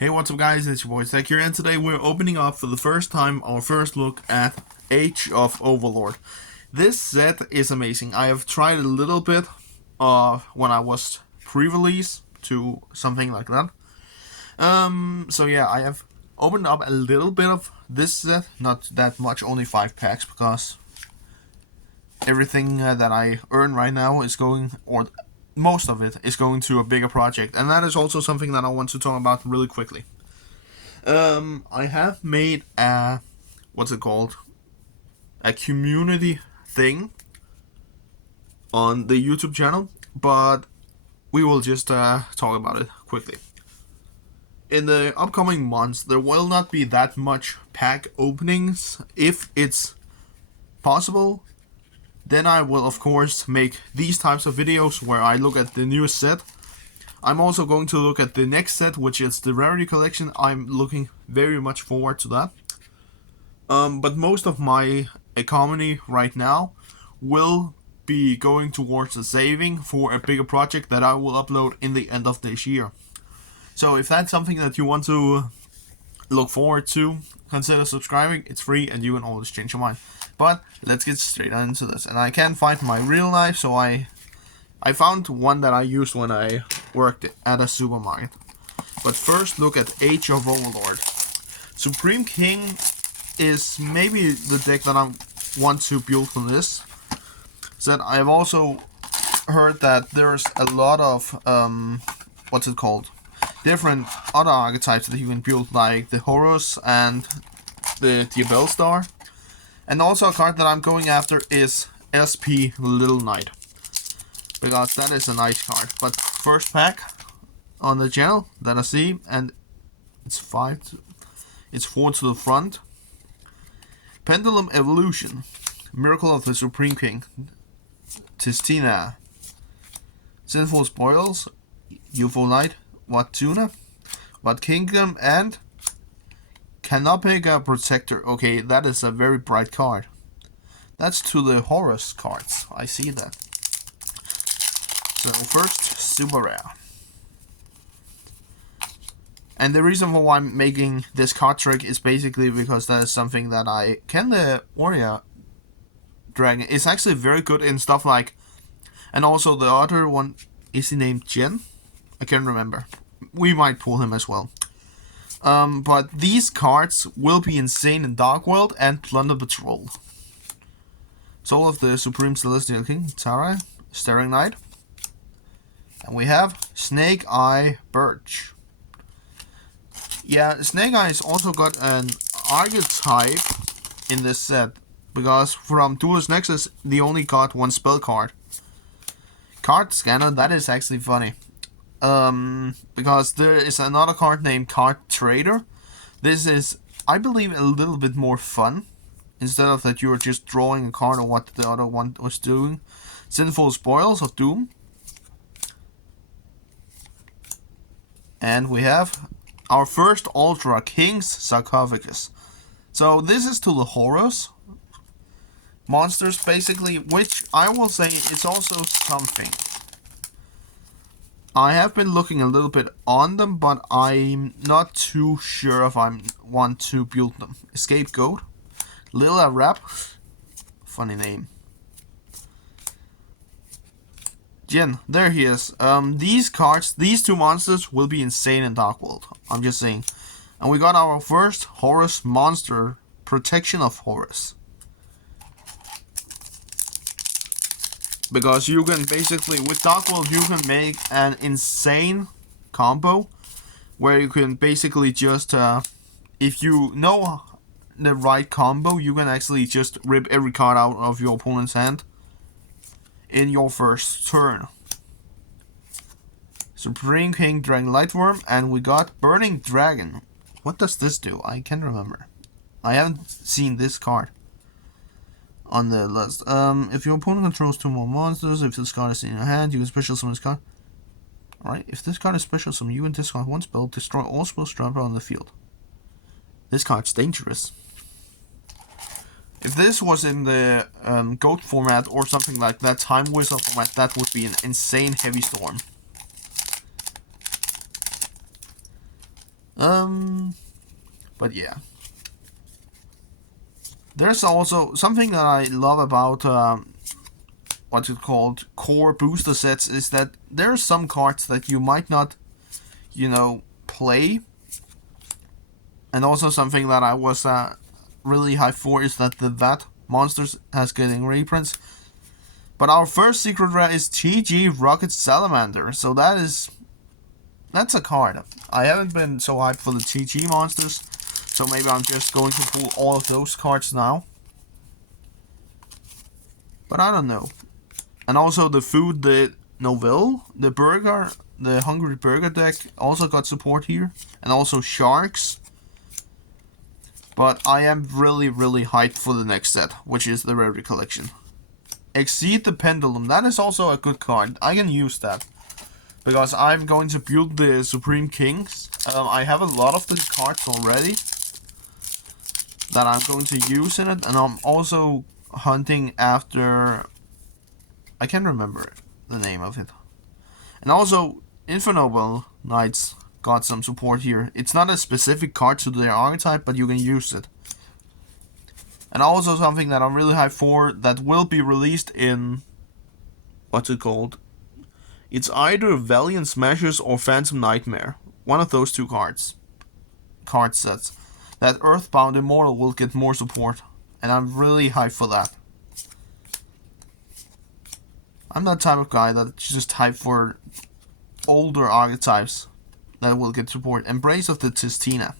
Hey, what's up guys, it's your boy Zach here, and today we're opening up for the first time our first look at Age of Overlord. This set is amazing. I have tried a little bit when I was pre-release to something like that. So yeah, I have opened up a little bit of this set, not that much, only 5 packs, because everything that I earn right now is going, or most of it is going to a bigger project, and that is also something that I want to talk about really quickly. I have made a, what's it called, a community thing on the YouTube channel, but we will just talk about it quickly. In the upcoming months, there will not be that much pack openings. If it's possible, then I will of course make these types of videos where I look at the newest set. I'm also going to look at the next set, which is the Rarity Collection. I'm looking very much forward to that. But most of my economy right now will be going towards the saving for a bigger project that I will upload in the end of this year. So if that's something that you want to look forward to, consider subscribing. It's free and you can always change your mind. But let's get straight into this. And I can't find my real knife, so I found one that I used when I worked at a supermarket. But first, look at Age of Overlord. Supreme King is maybe the deck that I want to build for this. So I've also heard that there's a lot of what's it called? Different other archetypes that you can build, like the Horus and the Diabell Star. And also a card that I'm going after is SP Little Knight, because that is a nice card. But first pack on the channel that I see, and it's 4 to the front. Pendulum Evolution, Miracle of the Supreme King, Tistina, Sinful Spoils, UFO Knight, Watuna, Wat Kingdom, and Canopega Protector. Okay, that is a very bright card. That's to the Horus cards. I see that. So first, super rare. And the reason for why I'm making this card trick is basically because that is something that the Warrior Dragon is actually very good in stuff like, and also the other one, is he named Jen? I can't remember. We might pull him as well. But these cards will be insane in Dark World and Plunder Patrol. Soul of the Supreme Celestial King, Tara, Staring Knight. And we have Snake Eye Birch. Yeah, Snake Eye's also got an archetype in this set, because from Duelist Nexus they only got one spell card. Card Scanner, that is actually funny. Because there is another card named Card Trader. This is, I believe, a little bit more fun, instead of that you are just drawing a card or what the other one was doing. Sinful Spoils of Doom. And we have our first Ultra King's Sarcophagus. So this is to the Horus monsters, basically, which I will say it's also something. I have been looking a little bit on them, but I'm not too sure if I want to build them. Scapegoat, Lila Rap, funny name. Jin, there he is. These cards, these two monsters will be insane in Dark World. I'm just saying. And we got our first Horus monster, Protection of Horus. Because you can basically, with Dark World, you can make an insane combo where you can basically just, if you know the right combo, you can actually just rip every card out of your opponent's hand in your first turn. Supreme King Dragon Lightworm, and we got Burning Dragon. What does this do? I can't remember. I haven't seen this card on the list. If your opponent controls 2 more monsters, if this card is in your hand, you can special summon this card. Alright, if this card is special summon, you can discard 1 spell, destroy all spells trapped on the field. This card's dangerous. If this was in the Goat format or something like that, Time Wizard format, that would be an insane heavy storm. But yeah. There's also something that I love about what's it called, core booster sets, is that there are some cards that you might not, play. And also something that I was really hyped for is that the VAT Monsters has getting reprints. But our first secret rare is TG Rocket Salamander, so that's a card. I haven't been so hyped for the TG monsters, so maybe I'm just going to pull all of those cards now. But I don't know. And also the food, the Novelle, the burger, the Hungry Burger deck also got support here. And also Sharks. But I am really, really hyped for the next set, which is the Rarity Collection. Exceed the Pendulum, that is also a good card. I can use that. Because I'm going to build the Supreme Kings. I have a lot of the cards already that I'm going to use in it. And I'm also hunting after... I can't remember the name of it. And also, Infernoble Knights got some support here. It's not a specific card to their archetype, but you can use it. And also something that I'm really hyped for that will be released in... What's it called? It's either Valiant Smashers or Phantom Nightmare. One of those two card sets. That Earthbound Immortal will get more support. And I'm really hyped for that. I'm that type of guy that's just hyped for older archetypes that will get support. Embrace of the Tistina.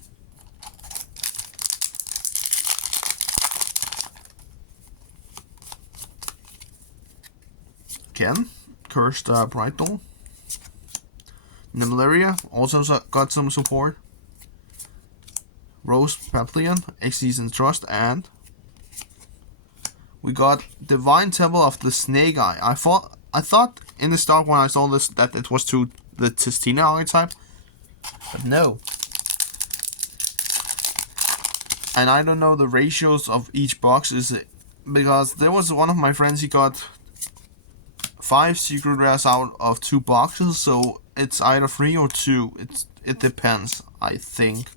Again, Cursed Brightdoll. Nimlaria also got some support. Rose Papillon, Ex-Season Trust, and we got Divine Temple of the Snake Eye. I thought in the start when I saw this that it was to the Tistina archetype, but no. And I don't know the ratios of each box, is it because there was one of my friends, he got 5 secret rares out of 2 boxes, so it's either 3 or 2. It depends, I think.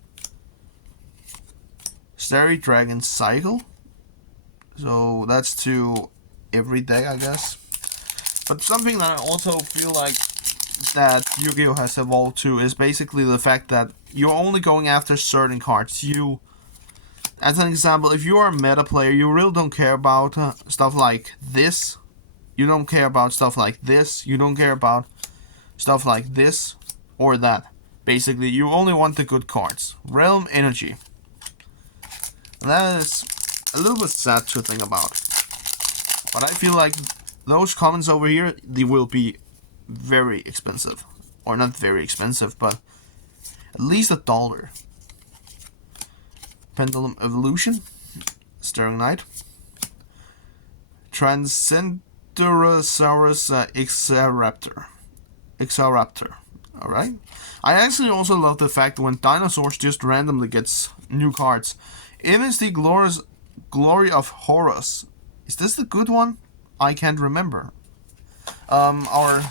Starry Dragon Cycle. So that's to every deck, I guess. But something that I also feel like that Yu-Gi-Oh! Has evolved to is basically the fact that you're only going after certain cards. As an example, if you are a meta player, you really don't care about stuff like this. You don't care about stuff like this. You don't care about stuff like this or that. Basically, you only want the good cards. Realm Energy. And that is a little bit sad to think about. But I feel like those commons over here, they will be very expensive. Or not very expensive, but at least $1. Pendulum Evolution. Stirring Knight. Transcenderosaurus Exaraptor. Alright. I actually also love the fact when dinosaurs just randomly gets new cards. Image the Glory of Horus. Is this the good one? I can't remember. Our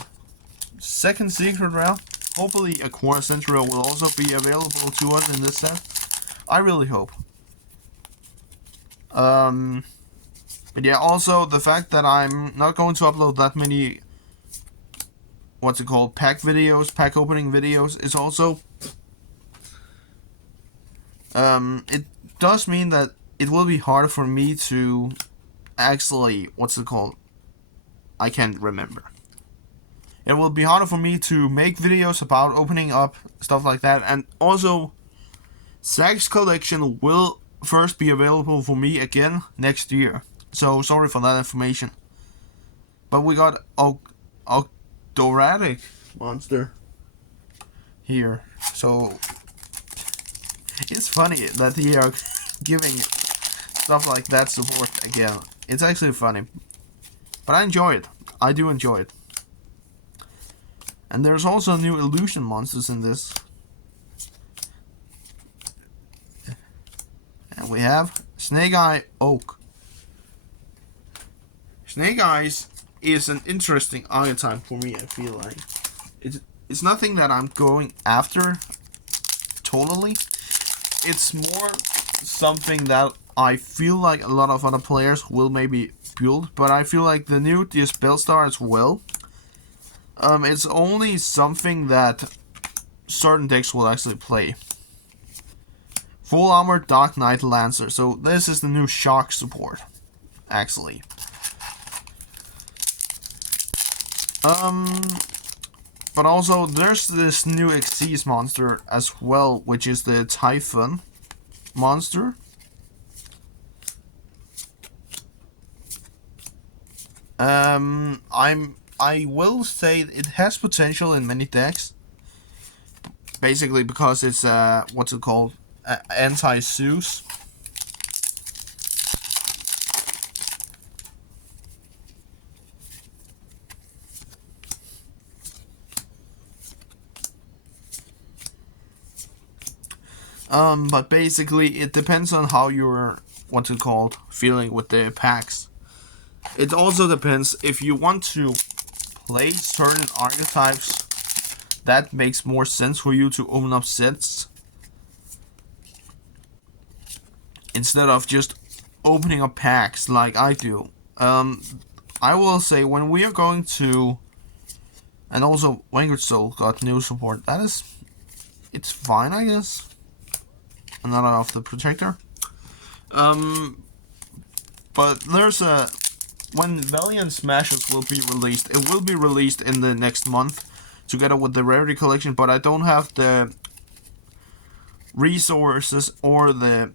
second secret rare. Hopefully a Quarter Century will also be available to us in this set. I really hope. But yeah, also the fact that I'm not going to upload that many, pack opening videos, is also, it does mean that it will be harder for me to actually, I can't remember. It will be harder for me to make videos about opening up, stuff like that, and also, Zach's collection will first be available for me again next year. So, sorry for that information. But we got Octoradic monster here. So, it's funny that they are giving stuff like that support again. It's actually funny. But I enjoy it. I do enjoy it. And there's also new illusion monsters in this. And we have Snake Eye Oak. Snake Eyes is an interesting archetype for me, I feel like. It's nothing that I'm going after totally. It's more something that I feel like a lot of other players will maybe build, but I feel like the new Dispel Star as well. It's only something that certain decks will actually play. Full Armor Dark Knight Lancer. So this is the new shock support, actually. But also there's this new Xyz monster as well, which is the Typhon monster. I will say it has potential in many decks. Basically because it's what's it called? Anti-Zeus. But basically it depends on how you're, what's it called, feeling with the packs. It also depends if you want to play certain archetypes that makes more sense for you to open up sets instead of just opening up packs like I do. I will say when we are going to, and also Vanguard Soul got new support. That is, it's fine, I guess. Another of the Protector. But there's a, when Valiant Smashes will be released, it will be released in the next month together with the Rarity Collection, but I don't have the resources or the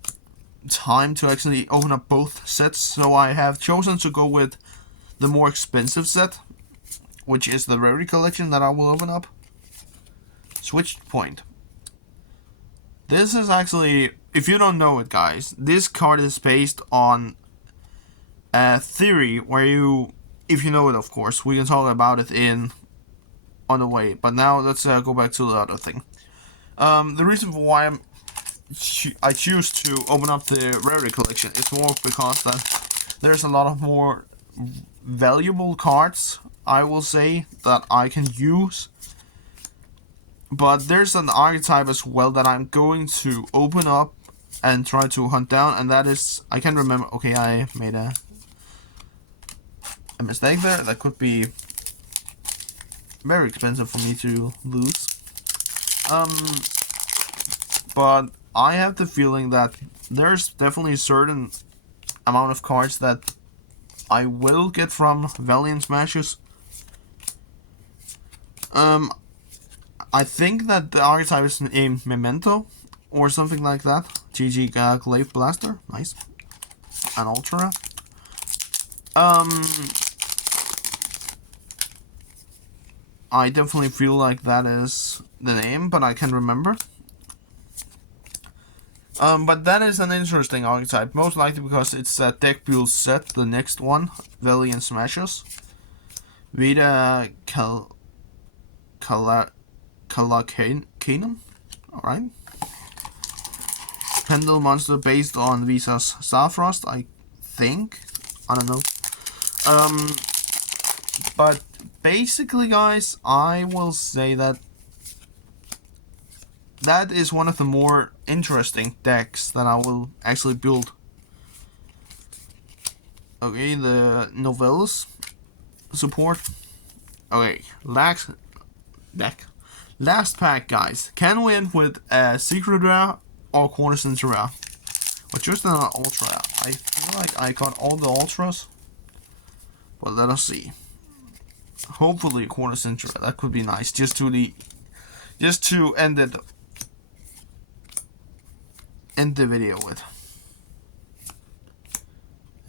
time to actually open up both sets, so I have chosen to go with the more expensive set, which is the Rarity Collection that I will open up. Switch Point. This is actually, if you don't know it guys, this card is based on a theory where you, if you know it of course, we can talk about it on the way, but now let's go back to the other thing. The reason for why I choose to open up the Rarity Collection is more because that there's a lot of more valuable cards, I will say, that I can use. But there's an archetype as well that I'm going to open up and try to hunt down, and that is, I can't remember, okay, I made a mistake there. That could be very expensive for me to lose. But I have the feeling that there's definitely a certain amount of cards that I will get from Valiant Smashes. I think that the archetype is named Memento or something like that. GG Glaive Blaster, nice. An Ultra. I definitely feel like that is the name, but I can't remember. But that is an interesting archetype, most likely because it's a deck build set, the next one, Valiant Smashes. Vita Calacanum, alright. Pendle monster based on Visa's Starfrost, I think. I don't know. But basically guys, I will say that that is one of the more interesting decks that I will actually build. Okay, the Novellas support. Okay, last pack guys. Can we end with a secret rare or quintessential rare? Or just an ultra rare? I feel like I got all the ultras, but let us see. Hopefully a quintessential rare. That could be nice. Just to end the video with.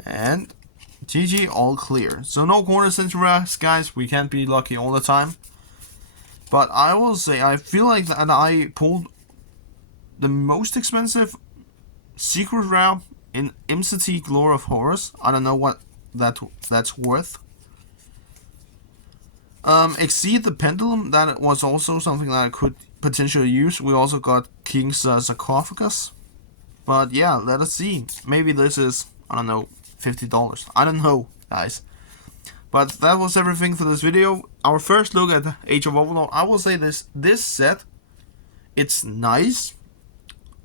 And GG, all clear. So no quintessential rares, guys. We can't be lucky all the time. But I will say, I feel like that I pulled the most expensive secret rare in MCT Glory of Horus. I don't know what that's worth. Exceed the Pendulum, that was also something that I could potentially use. We also got King's Sarcophagus. But yeah, let us see. Maybe this is, I don't know, $50. I don't know, guys. But that was everything for this video. Our first look at Age of Overlord. I will say this set, it's nice.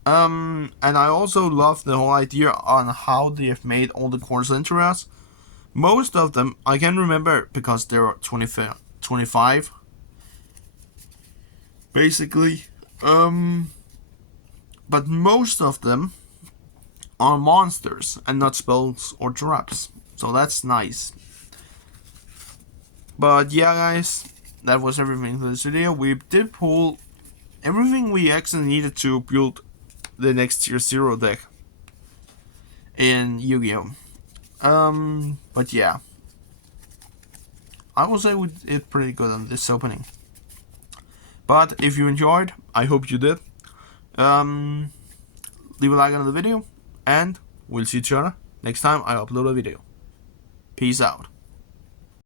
And I also love the whole idea on how they have made all the core Centurias. Most of them, I can remember because there are 25, basically. But most of them are monsters and not spells or traps. So that's nice. But yeah, guys, that was everything for this video. We did pull everything we actually needed to build the next tier 0 deck in Yu-Gi-Oh! But yeah, I will say we did pretty good on this opening. But if you enjoyed, I hope you did. Leave a like on the video, and we'll see each other next time I upload a video. Peace out.